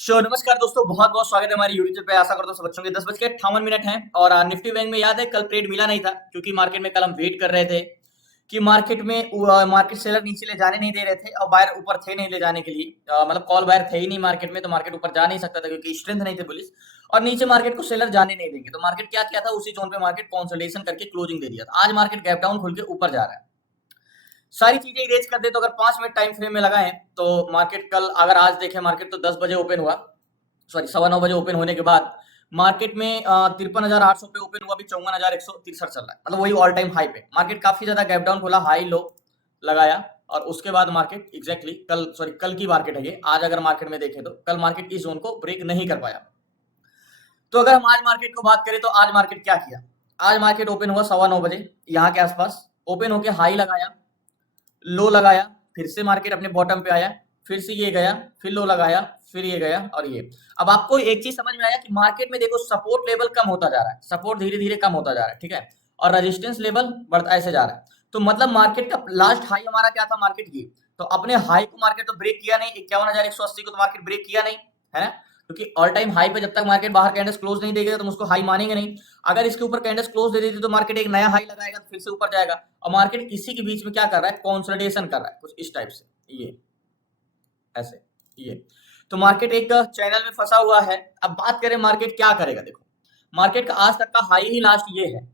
नमस्कार दोस्तों, बहुत बहुत स्वागत है हमारी यूट्यूब पे। आशा करता हूँ सब बच्चों के 10:58 हैं। और निफ्टी बैंक में याद है कल ट्रेड मिला नहीं था, क्योंकि मार्केट में कल हम वेट कर रहे थे कि मार्केट सेलर नीचे ले जाने नहीं दे रहे थे और बायर ऊपर थे नहीं ले जाने के लिए। मतलब कॉल बायर थे ही नहीं मार्केट में, तो मार्केट ऊपर जा नहीं सकता था क्योंकि स्ट्रेंथ नहीं थे बुलिश। और नीचे मार्केट को सेलर जाने नहीं देंगे, तो मार्केट क्या किया था, उसी जोन पे मार्केट कंसोलिडेशन करके क्लोजिंग दे दिया था। आज मार्केट गैप डाउन खुल के ऊपर जा रहा है। सारी चीजें इरेज कर दे तो अगर 5 मिनट टाइम फ्रेम में लगाएं तो मार्केट कल, अगर आज देखें मार्केट तो 10 बजे ओपन हुआ, सॉरी 9:15 बजे ओपन होने के बाद मार्केट में 53,800 पे ओपन हुआ, अभी 54,163 चल रहा है। मतलब वही ऑल टाइम हाई पे मार्केट काफी ज्यादा गैप डाउन खोला, हाई लो लगाया। और उसके बाद मार्केट एग्जैक्टली कल की मार्केट है ये। आज अगर मार्केट में देखें तो कल मार्केट इस जोन को ब्रेक नहीं कर पाया। तो अगर हम आज मार्केट को बात करें तो आज मार्केट क्या किया। आज मार्केट ओपन हुआ 9:15 बजे यहाँ के आसपास, ओपन होके हाई लगाया, लो लगाया, फिर से मार्केट अपने बॉटम पे आया, फिर से ये गया, फिर लो लगाया, फिर ये गया और ये। अब आपको एक चीज समझ में आया कि मार्केट में देखो सपोर्ट लेवल कम होता जा रहा है, सपोर्ट धीरे धीरे कम होता जा रहा है, ठीक है, और रेजिस्टेंस लेवल बढ़ता ऐसे जा रहा है। तो मतलब मार्केट का लास्ट हाई हमारा क्या था, मार्केट ये। तो अपने हाई को मार्केट तो ब्रेक किया नहीं, 51,180 को तो मार्केट ब्रेक किया नहीं, है ना, क्योंकि ऑल टाइम हाई पे जब तक मार्केट बाहर कैंडल्स क्लोज नहीं देगा तो उसको हाई मानेंगे नहीं। अगर इसके ऊपर कैंडल्स क्लोज दे देती तो मार्केट एक नया हाई लगाएगा, तो फिर से ऊपर जाएगा। और मार्केट इसी के बीच में क्या कर रहा है, कंसोलिडेशन कर रहा है कुछ इस टाइप से, ये ऐसे, ये। तो मार्केट एक चैनल में फंसा हुआ है। अब बात करें मार्केट क्या करेगा, देखो मार्केट का आज तक का हाई ही लास्ट ये है,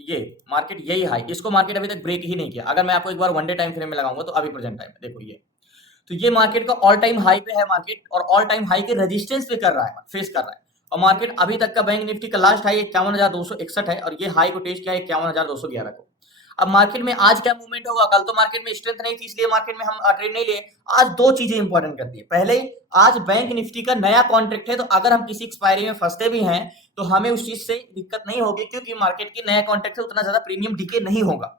ये मार्केट यही हाई, इसको मार्केट अभी तक ब्रेक ही नहीं किया। अगर मैं आपको एक बार वन डे टाइम फ्रेम में लगाऊंगा तो अभी प्रेजेंट टाइम में देखो ये, तो ये मार्केट का ऑल टाइम हाई पे है मार्केट, और ऑल टाइम हाई के रेजिस्टेंस पे कर रहा है, फेस कर रहा है। और मार्केट अभी तक का बैंक निफ्टी का लास्ट हाई 51,261 है, और ये हाई को टेस्ट किया है 51,211 को। अब मार्केट में आज क्या मूवमेंट होगा, कल तो मार्केट में स्ट्रेंथ नहीं थी इसलिए मार्केट में हम ट्रेड नहीं लिए। आज दो चीजें इंपॉर्टेंट करती है। पहले, आज बैंक निफ्टी का नया कॉन्ट्रैक्ट है, तो अगर हम किसी एक्सपायरी में फंसते भी हैं तो हमें उस चीज से दिक्कत नहीं होगी, क्योंकि मार्केट की नया कॉन्ट्रैक्ट से उतना ज्यादा प्रीमियम डीके नहीं होगा।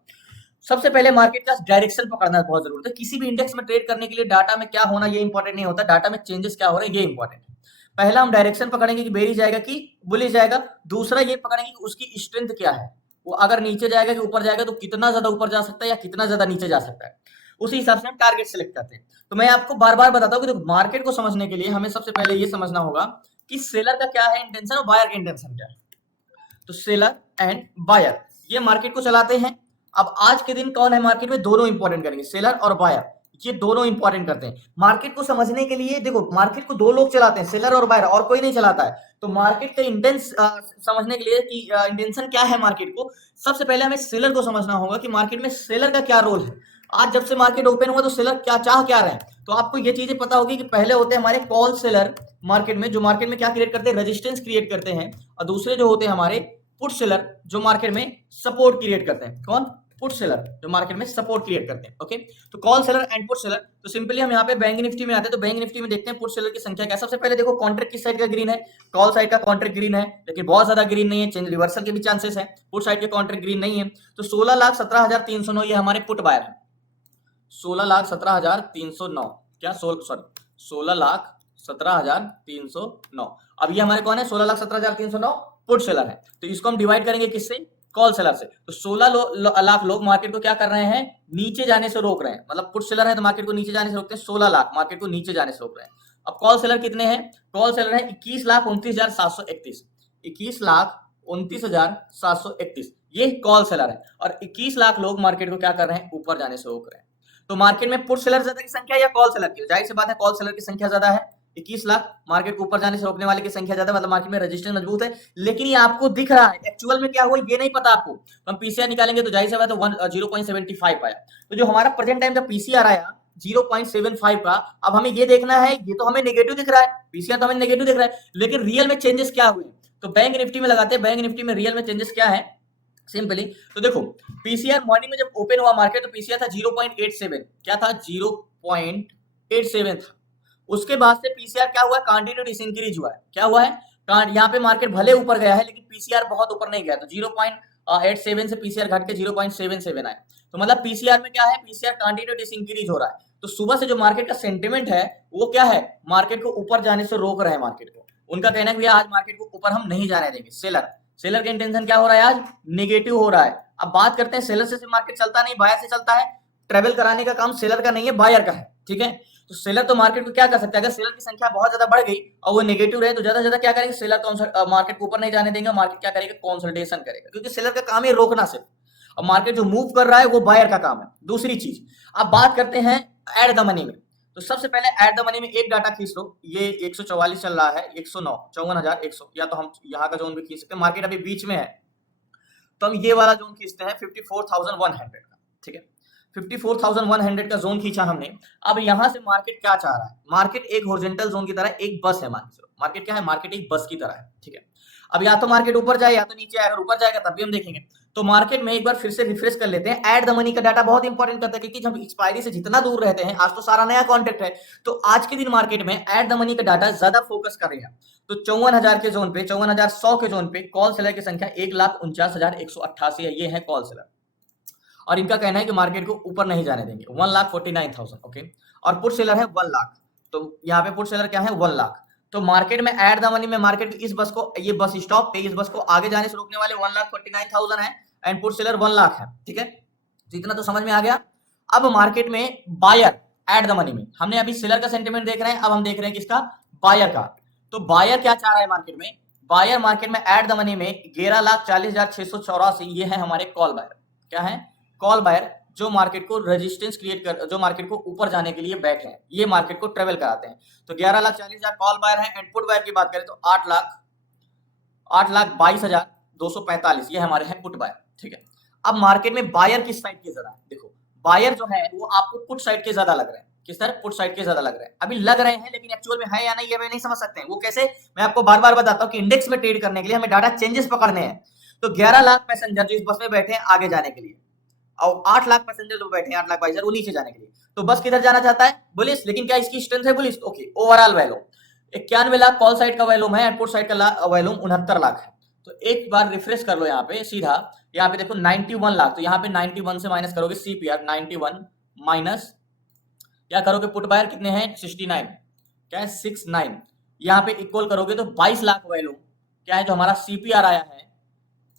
सबसे पहले मार्केट का डायरेक्शन पकड़ना बहुत जरूरी है। किसी भी इंडेक्स में ट्रेड करने के लिए डाटा में क्या होना ये इंपॉर्टेंट नहीं होता, डाटा में चेंजेस क्या हो रहे हैं ये इंपॉर्टेंट है। पहला हम डायरेक्शन पकड़ेंगे कि बेरी जाएगा कि बुलिश जाएगा। दूसरा ये पकड़ेंगे कि उसकी स्ट्रेंथ क्या है, वो अगर नीचे जाएगा कि ऊपर जाएगा, तो कितना ज्यादा ऊपर जा सकता है या कितना ज्यादा नीचे जा सकता है। उसी हिसाब से हम टारगेट सेलेक्ट करते हैं। तो मैं आपको बार बार बताता हूँ कि तो मार्केट को समझने के लिए हमें सबसे पहले ये समझना होगा कि सेलर का क्या है इंटेंशन और बायर का इंटेंशन क्या है। तो सेलर एंड बायर ये मार्केट को चलाते हैं। अब आज के दिन कौन है मार्केट में, दोनों इंपॉर्टेंट करेंगे, सेलर और बायर, ये दोनों इंपॉर्टेंट करते हैं। मार्केट को समझने के लिए देखो, मार्केट को दो लोग चलाते हैं, सेलर और बायर, और कोई नहीं चलाता है। तो मार्केट का इंटेंस समझने के लिए कि इंटेंशन क्या है मार्केट को, सबसे पहले हमें सेलर को समझना होगा कि मार्केट में सेलर का क्या रोल है। आज जब से मार्केट ओपन हुआ तो सेलर क्या चाह क्या रहे हैं, तो आपको ये चीजें पता होगी कि पहले होते हैं हमारे कॉल सेलर मार्केट में, जो मार्केट में क्या क्रिएट करते हैं, रेजिस्टेंस क्रिएट करते हैं। और दूसरे जो होते हैं हमारे पुट सेलर, जो मार्केट में सपोर्ट क्रिएट करते हैं। कौन, पुट सेलर, जो मार्केट में सपोर्ट क्रिएट करते हैं। ओके, तो call seller and put seller. तो सिंपली हम यहाँ पे बैंक निफ्टी में आते हैं, तो बैंक निफ्टी में देखते हैं पुट सेलर की संख्या क्या है। सबसे पहले देखो कॉन्ट्रैक्ट किस साइड का ग्रीन है, कॉल साइड का कॉन्ट्रैक्ट ग्रीन है, लेकिन बहुत ज्यादा ग्रीन नहीं है, चेंज रिवर्सल के भी चांसेस है। पुट साइड के कॉन्ट्रैक्ट ग्रीन नहीं है। तो 16,17,309 ये हमारे पुट बायर है। 16,17,309, क्या सॉरी 16,17,309। अब ये हमारे कौन है, 16,17,309 पुट सेलर है। तो इसको हम डिवाइड करेंगे किससे, कॉल सेलर से। तो 16 लाख लोग मार्केट को क्या कर रहे हैं, नीचे जाने से रोक रहे हैं। मतलब पुट सेलर है तो मार्केट को नीचे जाने से रोकते हैं, 16 लाख मार्केट को नीचे जाने से रोक रहे हैं। अब कॉल सेलर कितने हैं, कॉल सेलर है 21,29,731, 21,29,731 ये कॉल सेलर है। और 21 लाख लोग मार्केट को क्या कर रहे हैं, ऊपर जाने से रोक रहे हैं। तो मार्केट में पुट सेलर ज्यादा की संख्या या कॉल सेलर की, जाहिर सी बात है कॉल सेलर की संख्या ज्यादा है। 21 लाख मार्केट को ऊपर जाने से रोकने वाले की संख्या ज्यादा, मतलब मार्केट में रेजिस्टेंस मजबूत है। लेकिन ये आपको दिख रहा है, एक्चुअल में क्या हुआ ये नहीं पता आपको। तो हम पीसीआर निकालेंगे तो जाहिर सी बात है 0.75 आया। तो जो हमारा प्रेजेंट टाइम का पीसीआर आया 0.75 का, अब हमें ये देखना है, ये तो हमें नेगेटिव दिख रहा है, पीसीआर तो हमें नेगेटिव दिख रहा है, लेकिन रियल में चेंजेस क्या हुए। तो बैंक निफ्टी में लगाते हैं, बैंक निफ्टी में रियल में चेंजेस क्या है सिंपली। तो देखो पीसीआर मॉर्निंग में जब ओपन हुआ मार्केट तो पीसीआर था 0.87, क्या था 0.87 था। उसके बाद से पीसीआर क्या हुआ, कंटिन्यू डिसइंक्रीज हुआ है। क्या हुआ है, यहाँ पे मार्केट भले ऊपर गया है लेकिन पीसीआर बहुत ऊपर नहीं गया, तो 0.87 से पीसीआर घट के 0.77 आया। तो मतलब पीसीआर में क्या है, पीसीआर कंटिन्यू डिसइंक्रीज हो रहा है। तो सुबह से जो मार्केट का सेंटिमेंट है वो क्या है, मार्केट को ऊपर जाने से रोक रहे हैं मार्केट को। उनका कहना है भैया आज मार्केट को ऊपर हम नहीं जाने देंगे। सेलर का इंटेंशन क्या हो रहा है, आज नेगेटिव हो रहा है। अब बात करते हैं सेलर से मार्केट चलता नहीं, बायर से चलता है। ट्रेवल कराने का काम सेलर का नहीं है, बायर का है, ठीक है। तो सेलर तो मार्केट को क्या कर सकता है, अगर सेलर की संख्या बहुत ज्यादा बढ़ गई और वो नेगेटिव रहे तो ज्यादा से ज्यादा क्या करेंगे, सेलर मार्केट को ऊपर नहीं जाने देंगे, मार्केट क्या करेगा, कंसोलिडेशन करेगा, क्योंकि सेलर का काम है रोकना सिर्फ, अब मार्केट जो मूव कर रहा है वो बायर का काम है। दूसरी चीज, अब बात करते हैं एड द मनी में। तो सबसे पहले एड द मनी में एक डाटा खींच लो, ये 144 चल रहा है, 109, 54,100, या तो हम यहाँ का जोन भी खींच सकते हैं, मार्केट अभी बीच में है तो हम ये वाला जोन खींचते हैं 54,100 का, ठीक है। 54,100 का जोन खींचा हमने। अब यहां से मार्केट क्या चाह रहा है, मार्केट एक हॉरिजॉन्टल जोन की तरह एक बस है, मान लो मार्केट क्या है, मार्केट एक बस की तरह है, ठीक है। अब या तो मार्केट ऊपर जाए या तो नीचे आए, अगर ऊपर जाएगा तब भी हम देखेंगे। तो मार्केट में एक बार फिर से रिफ्रेश कर लेते हैं, एड द मनी का डाटा बहुत इंपॉर्टेंट करता है, क्योंकि जब एक्सपायरी से जितना दूर रहते हैं, आज तो सारा नया कॉन्ट्रैक्ट है, तो आज के दिन मार्केट में एड द मनी का डाटा ज्यादा फोकस करेगा। तो 54,000 के जोन पे, 54,100 के जोन पे कॉल सेलर की संख्या 1,49,188 है, ये है कॉल सेलर, और इनका कहना है कि मार्केट को ऊपर नहीं जाने देंगे, 1,49,000, ओके। और पुट सेलर है 1 लाख, तो यहाँ पे पुट सेलर क्या है, 1 लाख। तो मार्केट में एड द मनी में मार्केट इस बस को, ये बस स्टॉप पे इस बस को आगे जाने से रोकने वाले 1,49,000 है, एंड पुट सेलर 1 लाख है, ठीक है। तो इतना तो समझ में आ गया। अब मार्केट में बायर एड द मनी में, हमने अभी सेलर का सेंटीमेंट देख रहे हैं, अब हम देख रहे हैं किसका, बायर का। तो बायर क्या चाह रहा है मार्केट में, बायर मार्केट में एड द मनी में 11,40,684, ये है हमारे कॉल बायर, क्या है, कॉल बायर, जो मार्केट को रेजिस्टेंस क्रिएट कर, जो मार्केट को ऊपर जाने के लिए बैठे हैं, ये मार्केट को ट्रेवल कराते हैं। तो 11,40,000 कॉल बायर है, एंड पुट बायर की बात करें तो 8,22,245, ये हमारे हैं पुट बायर, ठीक है। अब मार्केट में बायर किस साइड के ज्यादा है, देखो बायर जो है वो आपको पुट साइड के ज्यादा लग रहे हैं, किस तरह, पुट साइड के ज्यादा लग रहे हैं, अभी लग रहे हैं, लेकिन एक्चुअल में है या नहीं ये मैं नहीं समझ सकते हैं। वो कैसे, मैं आपको बार बार बताता हूँ कि इंडेक्स में ट्रेड करने के लिए हमें डाटा चेंजेस पकड़ने हैं। तो 11 लाख पैसेंजर जो इस बस में बैठे हैं आगे जाने के लिए, और 8 लाख पैसेंजर जो बैठे हैं, 8,22,000 वो नीचे जाने के लिए, तो बस किधर जाना चाहता है, बुलिश, लेकिन क्या इसकी स्ट्रेंथ है bullish, okay. Overall volume 91 lakh call side का वैल्यूम है, एंड साइड का वैल्यूम 69 लाख है। तो एक बार रिफ्रेश कर लो यहाँ पे सीधा, यहाँ पे देखो 91 लाख, तो यहाँ पे 91 से माइनस करोगे सीपीआर 91 माइनस क्या करोगे, पुट बायर कितने हैं 69, क्या है 69, यहाँ पे इक्वल करोगे तो 22 लाख वैल्यूम क्या है, जो हमारा सीपीआर आया है,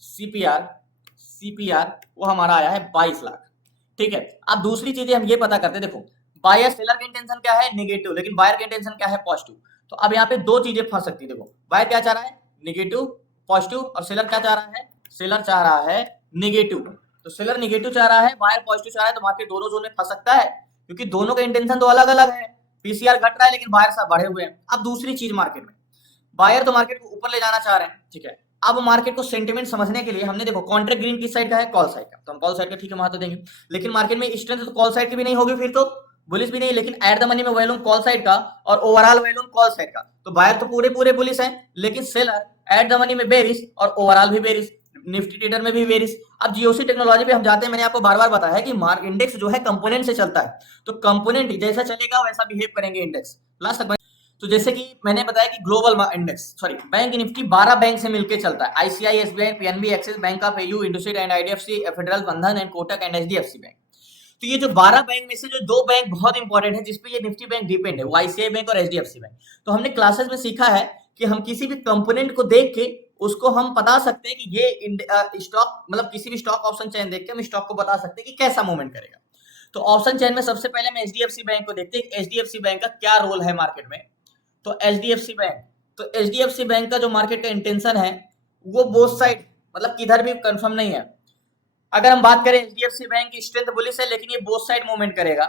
सीपीआर वो हमारा आया है 22 लाख, ठीक है। अब दूसरी चीजें हम ये पता करते हैं, देखो बायर सेलर का इंटेंशन क्या है, नेगेटिव, लेकिन बायर का इंटेंशन क्या है, पॉजिटिव। तो अब यहाँ पे दो चीजें फंस सकती है, देखो बायर क्या चाह रहा है, नेगेटिव पॉजिटिव, और सेलर क्या चाह रहा है, सेलर चाह रहा है नेगेटिव। तो सेलर नेगेटिव चाह रहा है, बायर पॉजिटिव चाह रहा है, तो मार्केट दोनों जोन में फंस सकता है, क्योंकि दोनों का इंटेंशन तो अलग अलग है, पीसीआर घट रहा है लेकिन बायर सब बढ़े हुए हैं। अब दूसरी चीज, मार्केट में बायर तो मार्केट को ऊपर ले जाना चाह रहे हैं, ठीक है। अब मार्केट को सेंटीमेंट समझने के लिए हमने देखो कॉन्ट्रैक्ट ग्रीन किस साइड का है, कॉल साइड का, तो हम कॉल साइड का ठीक है महत्व देंगे, लेकिन मार्केट में स्ट्रेंथ तो कॉल साइड की भी नहीं होगी, फिर तो बुलिश भी नहीं, लेकिन एट द मनी में वैल्यूम कॉल साइड का और ओवरऑल वैल्यूम कॉल साइड का, तो बायर तो पूरे पूरे बुलिश है, लेकिन सेलर एट द मनी में बेरिश और ओवरऑल भी बेरिश, निफ्टी ट्रेडर में भी बेरिश। अब जीओसी टेक्नोलॉजी पे हम जाते हैं, मैंने आपको बार बार बताया है कि मार्क इंडेक्स जो है कंपोनेंट से चलता है, तो कंपोनेंट जैसा चलेगा वैसा बिहेव करेंगे इंडेक्स लास्ट तक। तो जैसे कि मैंने बताया कि global index sorry bank Nifty 12 bank से मिलकर चलता है, ICI, SBI, PNB, Axis bank of AU, IndusInd and IDFC, Federal, Bandhan and Kotak and HDFC bank. तो ये जो 12 बैंक में से जो दो बैंक बहुत इंपॉर्टेंट है जिसपे ये निफ्टी बैंक डिपेंड है, वो आईसीआई बैंक और एचडीएफसी बैंक। तो हमने क्लासेस में सीखा है कि हम किसी भी कंपोनेंट को देख के उसको हम बता सकते हैं कि ये स्टॉक, मतलब किसी भी स्टॉक ऑप्शन चेन देख के हम स्टॉक को बता सकते हैं कि कैसा मूवमेंट करेगा। तो ऑप्शन चेन में सबसे पहले हम एचडीएफसी बैंक को देखते हैं, एचडीएफसी बैंक का क्या रोल है मार्केट में। तो एचडीएफसी बैंक का जो मार्केट का इंटेंशन है वो बोथ साइड, मतलब किधर भी कंफर्म नहीं है। अगर हम बात करें एचडीएफसी बैंक की स्ट्रेंथ बुलिश है, लेकिन ये बोथ साइड मूवमेंट करेगा,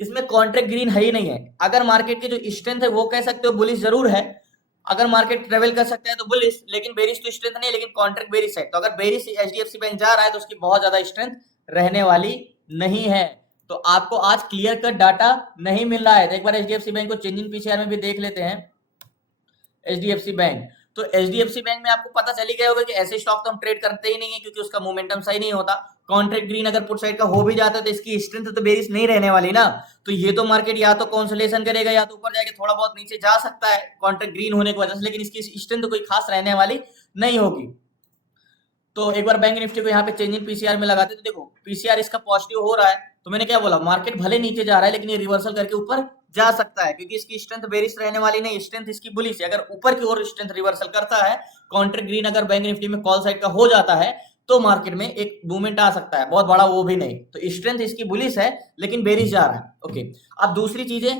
इसमें कॉन्ट्रैक्ट ग्रीन है ही नहीं है। अगर मार्केट की जो स्ट्रेंथ है वो कह सकते हो बुलिश जरूर है, अगर मार्केट ट्रेवल कर सकता है तो बुलिश, लेकिन बेरिश तो स्ट्रेंथ नहीं, लेकिन कॉन्ट्रैक्ट बेरिश है। तो अगर बेरिश एचडीएफसी बैंक जा रहा है तो उसकी बहुत ज्यादा स्ट्रेंथ रहने वाली नहीं है। तो आपको आज क्लियर कट डाटा नहीं मिल रहा है, तो एक बार एचडीएफसी बैंक को चेंजिंग पीसीआर में भी देख लेते हैं। एचडीएफसी बैंक, तो एचडीएफसी बैंक में आपको पता चली गया होगा कि ऐसे स्टॉक तो हम ट्रेड करते ही नहीं है, क्योंकि उसका मोमेंटम सही नहीं होता। कॉन्ट्रैक्ट ग्रीन अगर पुट साइड का हो भी जाता है तो इसकी स्ट्रेंथ तो बेरिश नहीं रहने वाली ना। तो ये तो मार्केट या तो कंसोलिडेशन करेगा या तो ऊपर जाके थोड़ा बहुत नीचे जा सकता है कॉन्ट्रैक्ट ग्रीन होने की वजह से, लेकिन इसकी स्ट्रेंथ तो कोई खास रहने वाली नहीं होगी। तो एक बार बैंक निफ्टी को यहाँ पे चेंजिंग पीसीआर में लगाते तो देखो पीसीआर इसका पॉजिटिव हो रहा है, तो मैंने क्या बोला, मार्केट भले नीचे जा रहा है लेकिन ये रिवर्सल करके ऊपर जा सकता है, क्योंकि इसकी स्ट्रेंथ बेरिश रहने वाली नहीं, स्ट्रेंथ इसकी बुलिश है। अगर ऊपर की ओर स्ट्रेंथ रिवर्सल करता है, कॉन्ट्रैक्ट ग्रीन अगर बैंक निफ्टी में कॉल साइड का हो जाता है तो मार्केट में एक मूवमेंट आ सकता है, बहुत बड़ा वो भी नहीं। तो स्ट्रेंथ इसकी बुलिश है लेकिन बेरिश जा रहा है, ओके। अब दूसरी चीजें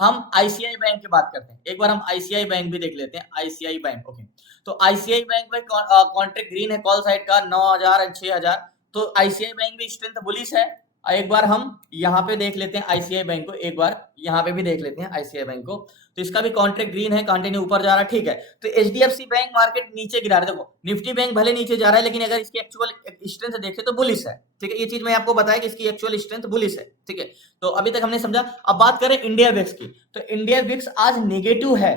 हम आईसीआई बैंक की बात करते हैं, एक बार हम आईसीआई बैंक भी देख लेते हैं। ICI bank, okay. तो आईसीआई बैंक में कॉन्ट्रैक्ट ग्रीन है कॉल साइड का 9,000 एंड 6,000। तो आईसीआई बैंक भी स्ट्रेंथ बुलिश है। एक बार हम यहाँ पे देख लेते हैं आईसीआई बैंक को, एक बार यहाँ पे भी देख लेते हैं आईसीआई बैंक को। तो इसका भी कॉन्ट्रैक्ट ग्रीन है, कंटिन्यू ऊपर जा रहा है, ठीक है। तो एचडीएफसी बैंक मार्केट नीचे गिरा रहा है, देखो निफ्टी बैंक भले नीचे जा रहा है लेकिन अगर इसकी एक्चुअल स्ट्रेंथ देखे तो बुलिश है, ठीक है। ये चीज मैं आपको बताया कि इसकी एक्चुअल स्ट्रेंथ बुलिश है, ठीक है। तो अभी तक हमने समझा। अब बात करें इंडिया विक्स की, तो इंडिया विक्स आज नेगेटिव है,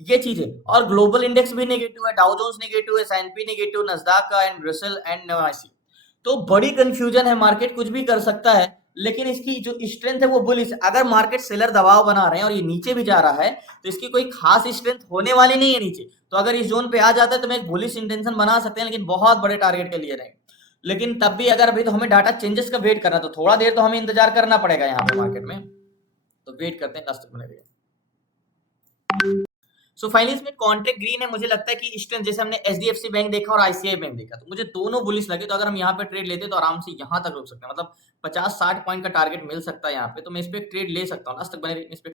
ये चीज है। और ग्लोबल इंडेक्स भी नेगेटिव है, डाउ जोन्स नेगेटिव है, एसएनपी नेगेटिव, नस्दाक का एंड ब्रसेल एंड नवासी। तो बड़ी कंफ्यूजन है, मार्केट कुछ भी कर सकता है, लेकिन इसकी जो स्ट्रेंथ है वो बुलिश। अगर मार्केट सेलर दबाव बना रहे हैं और ये नीचे भी जा रहा है तो इसकी कोई खास स्ट्रेंथ होने वाली नहीं है नीचे। तो अगर इस जोन पे आ जाता है तो मैं एक बुलिश इंटेंशन बना सकते हैं, लेकिन बहुत बड़े टारगेट के लिए नहीं। लेकिन तब भी अगर अभी तो हमें डाटा चेंजेस का वेट करना, तो थोड़ा देर तो हमें इंतजार करना पड़ेगा यहाँ पे मार्केट में। तो वेट करते हैं लास्ट तक बने रहिए। सो फाइनली इसमें कॉन्ट्रैक्ट ग्रीन है, मुझे लगता है कि स्ट्रेंथ जैसे हमने एचडीएफसी बैंक देखा और आईसीआई बैंक देखा, तो मुझे दोनों बुलिश लगे। तो अगर हम यहाँ पे ट्रेड लेते तो आराम से यहाँ तक रुक सकते हैं, मतलब 50-60 पॉइंट का टारगेट मिल सकता है यहाँ पे। तो मैं इस पे ट्रेड ले सकता हूँ, लास्ट तक बने रहिए इस पे।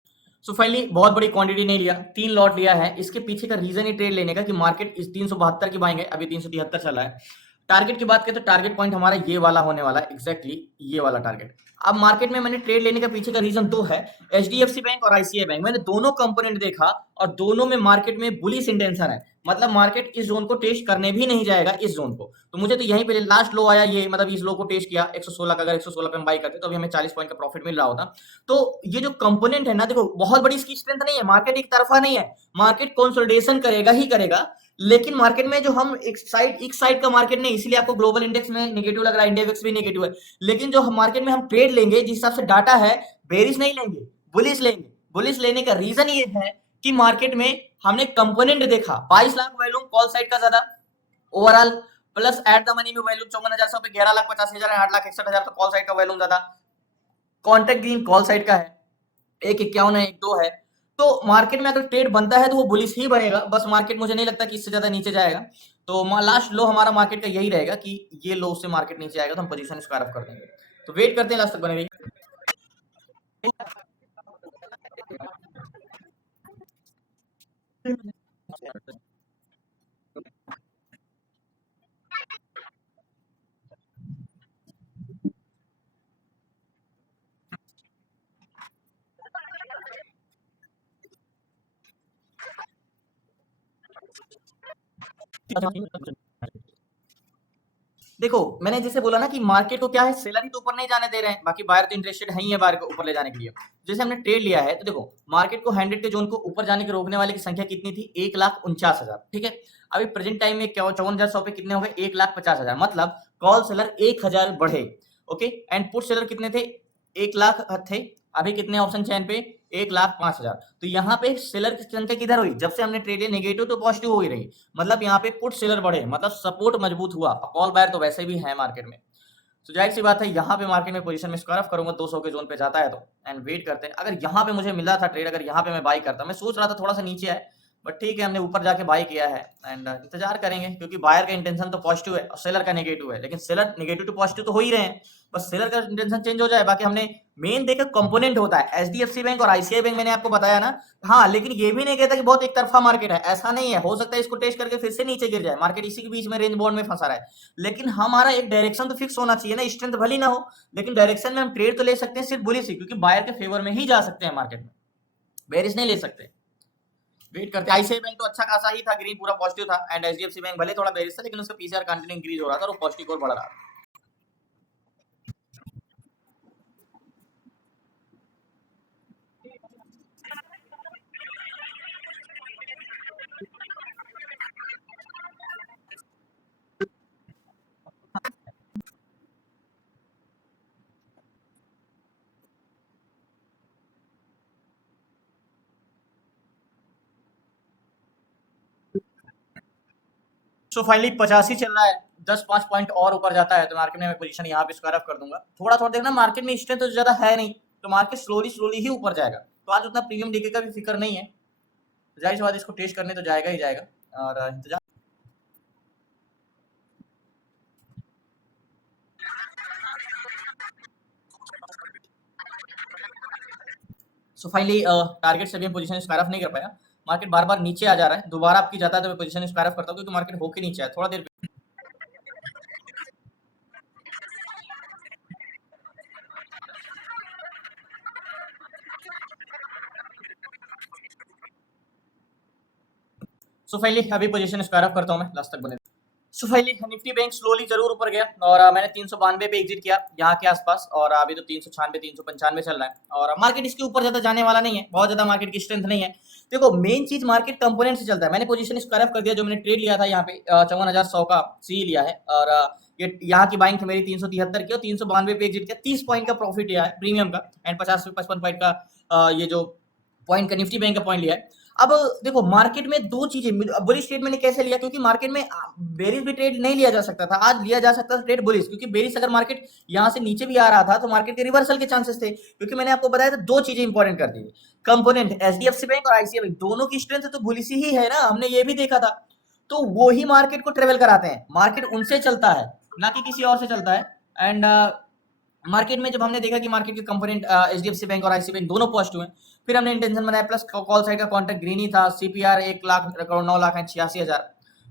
सो फाइनली बहुत बड़ी क्वांटिटी नहीं लिया, 3 लॉट लिया है। इसके पीछे का रीजन ही ट्रेड लेने का कि मार्केट इस 372 की बाइंग है, अभी 373 चला है। टारगेट की बात करें तो टारगेट पॉइंट हमारा ये वाला होने वाला है, एग्जैक्टली ये वाला टारगेट। अब मार्केट में मैंने ट्रेड लेने का पीछे का रीजन दो है, एचडीएफसी बैंक और आईसीआई बैंक। मैंने दोनों कंपोनेंट देखा और दोनों में मार्केट में बुलिश इंटेंशन है, मतलब मार्केट इस जोन को टेस्ट करने भी नहीं जाएगा, इस जोन को। तो मुझे तो यहीं पे लास्ट लो आया ये, मतलब इस लो को टेस्ट किया 116 का, अगर 116 पे हम बाई करते तो अभी हमें 40 पॉइंट का प्रॉफिट मिल रहा होता। तो ये जो कंपोनेंट है ना, देखो बहुत बड़ी इसकी स्ट्रेंथ नहीं है, मार्केट एक तरफा नहीं है, मार्केट कंसोलिडेशन करेगा ही करेगा। लेकिन मार्केट में जो हम एक साइड का मार्केट नहीं, इसलिए आपको ग्लोबल इंडेक्स में नेगेटिव लग रहा है, इंडिया विक्स भी नेगेटिव है। लेकिन जो मार्केट में हम ट्रेड लेंगे जिस हिसाब से डाटा है, बेरिश नहीं लेंगे, बुलिश लेंगे। बुलिश लेने का रीजन ये है कि मार्केट में हमने कंपोनेंट देखा, 22 लाख वॉल्यूम कॉल साइड का ज्यादा overall, plus at the money में वॉल्यूम 54,100 पे 11,85,000 है, 8,61,000 का कॉल साइड का वॉल्यूम ज्यादा। कॉन्ट्रैक्ट ग्रीन कॉल साइड का है, 1,51 है, 1,2 है। तो मार्केट में अगर ट्रेड बनता है तो वो बुलिश ही बनेगा, बस मार्केट मुझे नहीं लगता कि इससे ज्यादा नीचे जाएगा। तो लास्ट लो हमारा मार्केट का यही रहेगा कि ये लो से मार्केट नीचे आएगा तो हम पोजीशन स्क्वायर ऑफ कर देंगे। तो वेट करते हैं लास्ट तक बने रहिए। देखो मैंने जैसे बोला ना कि मार्केट को क्या है, सेलर ही तो ऊपर नहीं जाने दे रहे हैं, बाकी बायर तो इंटरेस्टेड है ही है बायर को ऊपर ले जाने के लिए। जैसे हमने ट्रेड लिया है तो देखो मार्केट को 100 के जोन को ऊपर जाने के रोकने वाले की संख्या कितनी थी, 1,49,000, ठीक है। अभी प्रेजेंट टाइम में क्या 54,100 पे कितने हो गए, 1,50,000, मतलब कॉल सेलर 1,000 बढ़े, ओके। एंड पुट सेलर कितने थे, 1,00,000 थे। अभी कितने ऑप्शन चैन पे, 1,05,000। तो यहाँ पे सेलर की संख्या किधर हुई, जब से हमने ट्रेड लिया नेगेटिव तो पॉजिटिव हो ही रही, मतलब यहाँ पे पुट सेलर बढ़े, मतलब सपोर्ट मजबूत हुआ। कॉल बायर तो वैसे भी है मार्केट में, तो जाहिर सी बात है यहाँ पे मार्केट में पोजीशन में स्क्वायर ऑफ करूंगा 200 के जोन पे जाता है तो। एंड वेट करते हैं, अगर यहाँ पे मुझे मिला था ट्रेड, अगर यहाँ पे मैं बाई करता, मैं सोच रहा था थोड़ा सा नीचे है, बट ठीक है हमने ऊपर जाके बाई किया है। एंड इंतजार करेंगे क्योंकि बायर का इंटेंशन तो पॉजिटिव है और सेलर का नेगेटिव है, लेकिन सेलर नेगेटिव टू पॉजिटिव तो हो ही रहे हैं, बस सेलर का इंटेंशन चेंज हो जाए। बाकी हमने मेन देखा कंपोनेंट होता है, एचडीएफसी बैंक और आईसीआई बैंक मैंने आपको बताया ना। हाँ लेकिन ये भी नहीं कहता कि बहुत एक तरफा मार्केट है, ऐसा नहीं है, हो सकता है इसको टेस्ट करके फिर से नीचे गिर जाए, मार्केट इसी के बीच में रेंज बॉन्ड में फंसा रहा है। लेकिन हमारा एक डायरेक्शन तो फिक्स होना चाहिए ना, स्ट्रेंथ भली ना हो लेकिन डायरेक्शन में हम ट्रेड तो ले सकते हैं सिर्फ बुलिश ही, क्योंकि बायर के फेवर में ही जा सकते हैं मार्केट में, बेरिश नहीं ले सकते। वेट करते हैं। आईसीआई बैंक तो अच्छा खासा ही था, ग्रीन पूरा पॉजिटिव था। एंड एचडीएफसी बैंक भले थोड़ा बेरिश था लेकिन उसका पीसीआर कंटिन्यू इंक्रीज हो रहा था और वो पॉजिटिव और बढ़ रहा था। सो फाइनली 85 चल रहा है, 10-5 पॉइंट और ऊपर जाता है तो मार्केट में मैं पोजीशन यहाँ पे स्क्वायर ऑफ कर दूंगा। थोड़ा थोड़ा देखना मार्केट में स्ट्रेंथ तो ज्यादा है नहीं, तो मार्केट स्लोली स्लोली ही ऊपर जाएगा। तो आज उतना प्रीमियम डीके का भी फिक्र नहीं है, जाहिर सी बात इसको टेस्ट करने तो जाएगा ही जाएगा। और इंतजार। सो फाइनली टारगेट से भी पोजीशन स्क्वायर ऑफ नहीं कर पाया, मार्केट बार बार नीचे आ जा रहा है, दोबारा आपकी जाता है तो मैं पोजीशन स्क्वायर ऑफ करता हूँ क्योंकि मार्केट होके नीचे आया थोड़ा देर। सो फाइनली अभी पोजीशन स्क्वायर ऑफ करता हूँ मैं, लास्ट तक बने। So finally Nifty bank slowly जरूर ऊपर गया और मैंने 392 पे एग्जिट किया यहाँ के आसपास, और अभी तो 396 395 चल रहा है और मार्केट इसके ऊपर ज्यादा जाने वाला नहीं है, बहुत ज्यादा मार्केट की स्ट्रेंथ नहीं है। देखो मेन चीज मार्केट कंपोनेंट से चलता है। मैंने पोजीशन स्क्वायर ऑफ कर दिया, जो मैंने ट्रेड लिया था यहाँ पे 54,100 का सी लिया है, और ये यहाँ की बाइंग थी मेरी 373 की और 392 पे एग्जिट किया, 30 पॉइंट का प्रॉफिट लिया है प्रीमियम का, एंड 50-55 पॉइंट का ये जो पॉइंट का निफ्टी बैंक का पॉइंट लिया है। अब देखो मार्केट में दो चीजें, बुलिश ट्रेड मैंने कैसे लिया, क्योंकि मार्केट में बेरिश भी ट्रेड नहीं लिया जा सकता था, आज लिया जा सकता था ट्रेड बुलिश, क्योंकि बेरिश अगर मार्केट यहां से नीचे भी आ रहा था तो मार्केट के रिवर्सल के चांसेस थे, क्योंकि मैंने आपको बताया था दो चीजें इंपॉर्टेंट कर दी, कंपोनेंट एचडीएफसी बैंक और आईसीआई बैंक दोनों की स्ट्रेंथ तो बुलिश ही है ना, हमने ये भी देखा था। तो वो ही मार्केट को ट्रेवल कराते हैं, मार्केट उनसे चलता है ना कि किसी और से चलता है। एंड मार्केट में जब हमने देखा कि मार्केट के कंपोनेंट एचडीएफसी बैंक और आईसीआई बैंक दोनों पॉजिटिव हैं, फिर हमने इंटेंशन बनाया, प्लस कॉल साइड का कॉन्ट्रैक्ट ग्रीन ही था, सीपीआर 1,09,86,000।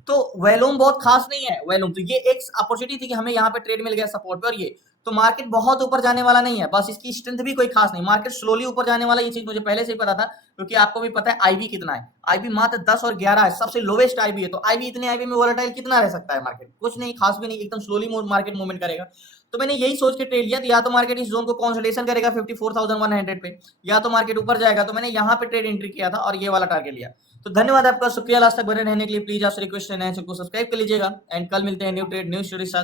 तो वैल्यूम बहुत खास नहीं है वैल्यूम, तो ये एक अपॉर्चुनिटी थी कि हमें यहाँ पे ट्रेड मिल गया सपोर्ट पे, और ये तो मार्केट बहुत ऊपर जाने वाला नहीं है, बस इसकी स्ट्रेंथ भी कोई खास नहीं, मार्केट स्लोली ऊपर जाने वाला, ये चीज मुझे पहले से ही पता था, क्योंकि आपको भी पता है आईबी कितना है, आईबी मात्र 10 और 11 है, सबसे लोवेस्ट आईबी है, तो आईबी इतने आईबी में वोलेटाइल कितना रह सकता है मार्केट, कुछ नहीं खास भी नहीं, एकदम स्लोली मार्केट मूवमेंट करेगा। तो मैंने यही सोच के ट्रेड लिया, या तो मार्केट इस जोन को कंसोलिडेशन करेगा 54,100 पे, या तो मार्केट ऊपर जाएगा, तो मैंने यहाँ पे ट्रेड एंट्री किया था और ये वाला टारगेट लिया। तो धन्यवाद आपका, शुक्रिया लास्ट तक बने रहने के लिए, प्लीज आपसे रिक्वेस्ट है चैनल को सब्सक्राइब कर लीजिएगा, एंड कल मिलते हैं न्यू ट्रेड न्यू स्टोरी साथ।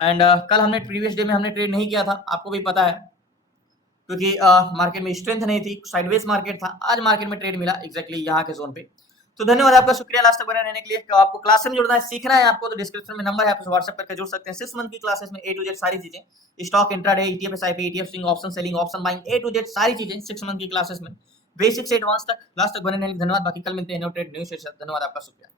एंड कल हमने प्रीवियस डे में हमने ट्रेड नहीं किया था, आपको भी पता है, क्योंकि मार्केट में स्ट्रेंथ नहीं थी, साइडवेज मार्केट था, आज मार्केट में ट्रेड मिला एग्जैक्टली यहाँ के जोन पे। तो धन्यवाद आपका, शुक्रिया लास्ट तक बने रहने के लिए। तो आपको क्लास में जुड़ना है, सीखना है आपको, तो डिस्क्रिप्शन में नंबर है, आप व्हाट्सएप करके जुड़ सकते हैं। 6 मंथ की क्लासेस में A to Z सारी चीजें, stock, intraday, ETF, SIP, ETF, swing, option selling, option buying, A to Z सारी चीजें 6 मंथ की क्लासेस में, बेसिक से एडवांस तक, लास्ट तक बने रहने के लिए धन्यवाद। बाकी कल मिलते हैं न्यू ट्रेड न्यू सेशन, धन्यवाद आपका, शुक्रिया।